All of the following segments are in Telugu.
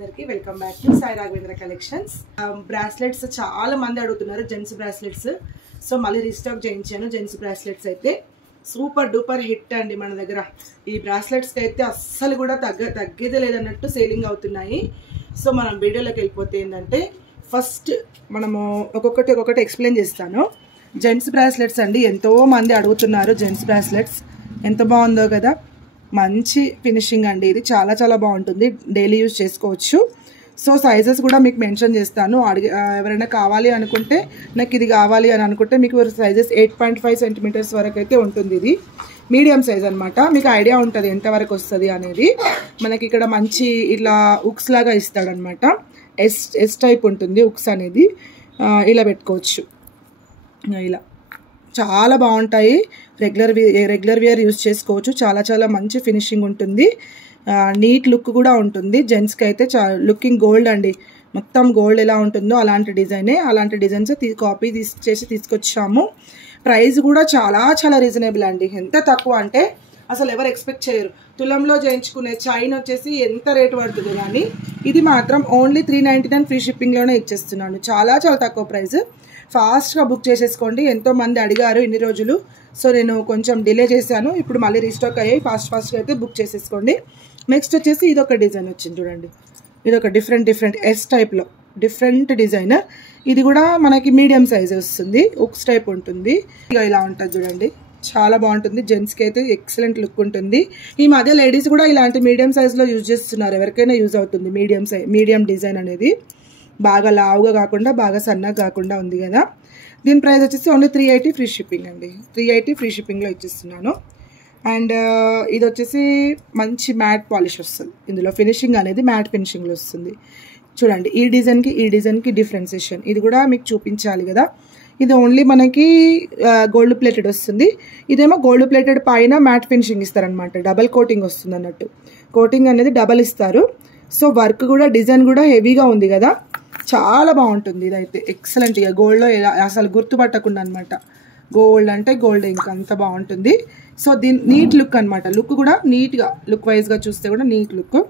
అందరికీ welcome back to Sai Raghavendra collections. Bracelets చాలా మంది అడుగుతున్నారు, జెంట్స్ బ్రాస్లెట్స్. సో మళ్ళీ రీస్టాక్ చేయించాను. జెంట్స్ బ్రాస్లెట్స్ అయితే సూపర్ డూపర్ హిట్ అండి మన దగ్గర. ఈ బ్రాస్లెట్స్కి అయితే అస్సలు కూడా తగ్గేదే లేదన్నట్టు సేలింగ్ అవుతున్నాయి. సో మనం వీడియోలోకి వెళ్ళిపోతే ఏంటంటే, ఫస్ట్ మనము ఒక్కొక్కటి ఎక్స్ప్లెయిన్ చేస్తాను. జెంట్స్ బ్రాస్లెట్స్ అండి, ఎంతో మంది అడుగుతున్నారు. జెంట్స్ బ్రాస్లెట్స్ ఎంత బాగుందో కదా, మంచి ఫినిషింగ్ అండి. ఇది చాలా చాలా బాగుంటుంది, డైలీ యూజ్ చేసుకోవచ్చు. సో సైజెస్ కూడా మీకు మెన్షన్ చేస్తాను. ఎవరైనా కావాలి అనుకుంటే, నాకు ఇది కావాలి అని అనుకుంటే మీకు సైజెస్ 8.5 సెంటీమీటర్స్ వరకు అయితే ఉంటుంది. ఇది మీడియం సైజ్ అనమాట. మీకు ఐడియా ఉంటుంది ఎంతవరకు వస్తుంది అనేది. మనకి ఇక్కడ మంచి ఇట్లా ఉక్స్ లాగా ఇస్తాడనమాట. ఎస్ టైప్ ఉంటుంది ఉక్స్ అనేది. ఇలా పెట్టుకోవచ్చు. ఇలా చాలా బాగుంటాయి. రెగ్యులర్ వేర్ యూజ్ చేసుకోవచ్చు. చాలా చాలా మంచి ఫినిషింగ్ ఉంటుంది. నీట్ లుక్ కూడా ఉంటుంది. జెంట్స్కి అయితే లుకింగ్ గోల్డ్ అండి. మొత్తం గోల్డ్ ఎలా ఉంటుందో అలాంటి డిజైన్స్ కాపీ చేసి తీసుకొచ్చాము. ప్రైస్ కూడా చాలా చాలా రీజనబుల్ అండి. ఎంత తక్కువ అంటే అసలు ఎవరు ఎక్స్పెక్ట్ చేయరు. తులంలో చేయించుకునే చైన్ వచ్చేసి ఎంత రేటు పడుతుంది, కానీ ఇది మాత్రం ఓన్లీ 399 ఫ్రీ షిప్పింగ్లోనే ఇచ్చేస్తున్నాను. చాలా చాలా తక్కువ ప్రైస్. ఫాస్ట్గా బుక్ చేసేసుకోండి. ఎంతోమంది అడిగారు ఇన్ని రోజులు. సో నేను కొంచెం డిలే చేశాను. ఇప్పుడు మళ్ళీ రీస్టాక్ అయ్యాయి. ఫాస్ట్గా అయితే బుక్ చేసేసుకోండి. నెక్స్ట్ వచ్చేసి ఇదొక డిజైన్ వచ్చింది చూడండి. ఇదొక డిఫరెంట్ ఎస్ టైప్లో డిఫరెంట్ డిజైన్. ఇది కూడా మనకి మీడియం సైజ్ వస్తుంది. ఉక్స్ టైప్ ఉంటుంది. ఇక ఇలా ఉంటుంది చూడండి, చాలా బాగుంటుంది. జెంట్స్కి అయితే ఎక్సలెంట్ లుక్ ఉంటుంది. ఈ మధ్య లేడీస్ కూడా ఇలాంటి మీడియం సైజ్లో యూజ్ చేస్తున్నారు. ఎవరికైనా యూజ్ అవుతుంది. మీడియం డిజైన్ అనేది బాగా లావుగా కాకుండా బాగా సన్నగా కాకుండా ఉంది కదా. దీని ప్రైస్ వచ్చేసి ఓన్లీ 380 ఫ్రీ షిప్పింగ్ అండి. 380 ఫ్రీ షిప్పింగ్లో ఇచ్చేస్తున్నాను. అండ్ ఇది వచ్చేసి మంచి మ్యాట్ పాలిష్ వస్తుంది. ఇందులో ఫినిషింగ్ అనేది మ్యాట్ ఫినిషింగ్లో వస్తుంది. చూడండి, ఈ డిజైన్కి డిఫరెన్సియేషన్ ఇది కూడా మీకు చూపించాలి కదా. ఇది ఓన్లీ మనకి గోల్డ్ ప్లేటెడ్ వస్తుంది. ఇదేమో గోల్డ్ ప్లేటెడ్ పైన మ్యాట్ ఫినిషింగ్ ఇస్తారనమాట. డబల్ కోటింగ్ వస్తుంది అన్నట్టు. కోటింగ్ అనేది డబల్ ఇస్తారు. సో వర్క్ కూడా డిజైన్ కూడా హెవీగా ఉంది కదా, చాలా బాగుంటుంది. ఇదైతే ఎక్సలెంట్. ఇక గోల్డ్లో అసలు గుర్తుపట్టకుండా అనమాట. గోల్డ్ అంటే గోల్డ్, ఇంకా అంత బాగుంటుంది. సో దీని నీట్ లుక్ అనమాట. లుక్ కూడా నీట్గా, లుక్ వైజ్గా చూస్తే కూడా నీట్ లుక్.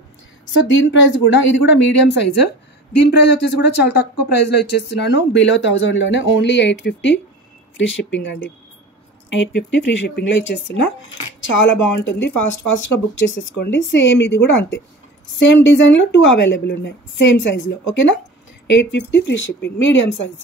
సో దీని ప్రైస్ కూడా, ఇది కూడా మీడియం సైజు. దీని ప్రైస్ వచ్చేసి కూడా చాలా తక్కువ ప్రైస్లో ఇచ్చేస్తున్నాను. బిలో 1000లోనే ఓన్లీ 850 ఫ్రీ షిప్పింగ్ అండి. 850 ఫ్రీ షిప్పింగ్లో ఇచ్చేస్తున్నా. చాలా బాగుంటుంది. ఫాస్ట్గా బుక్ చేసేసుకోండి. సేమ్ ఇది కూడా అంతే. సేమ్ డిజైన్లో 2 అవైలబుల్ ఉన్నాయి సేమ్ సైజులో. ఓకేనా. 850 ఫ్రీ షిప్పింగ్, మీడియం సైజ్.